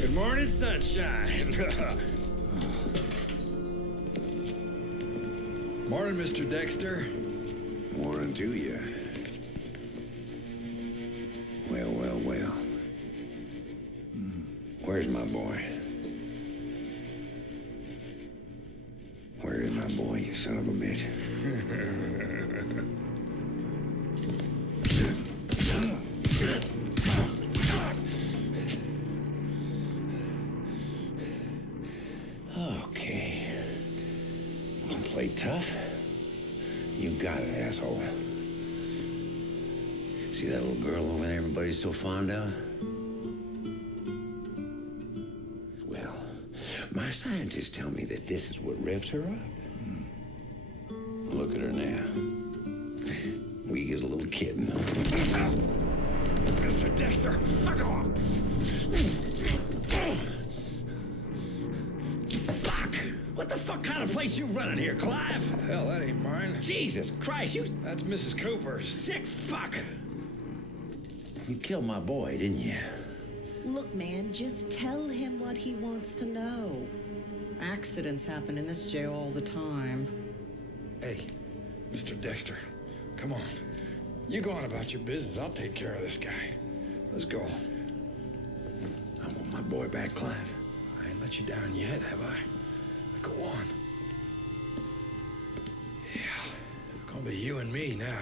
Good morning, sunshine. Morning, Mr. Dexter. Morning to you. Well, well, well. Where's my boy? Where is my boy, you son of a bitch? Okay. You play tough? You got it, asshole. See that little girl over there everybody's so fond of? Well, my scientists tell me that this is what revs her up. Look at her now. Weak as a little kitten. Mr. Dexter, fuck off! Fuck! What the fuck kind of place you running here, Clive? Hell, that ain't mine. Jesus Christ, you That's Mrs. Cooper's. sick fuck! You killed my boy, didn't you? Look, man, just tell him what he wants to know. Accidents happen in this jail all the time. Hey, Mr. Dexter, come on. You go on about your business. I'll take care of this guy. Let's go. I want my boy back, Clive. I ain't let you down yet, have I? Go on. Yeah, it's gonna be you and me now.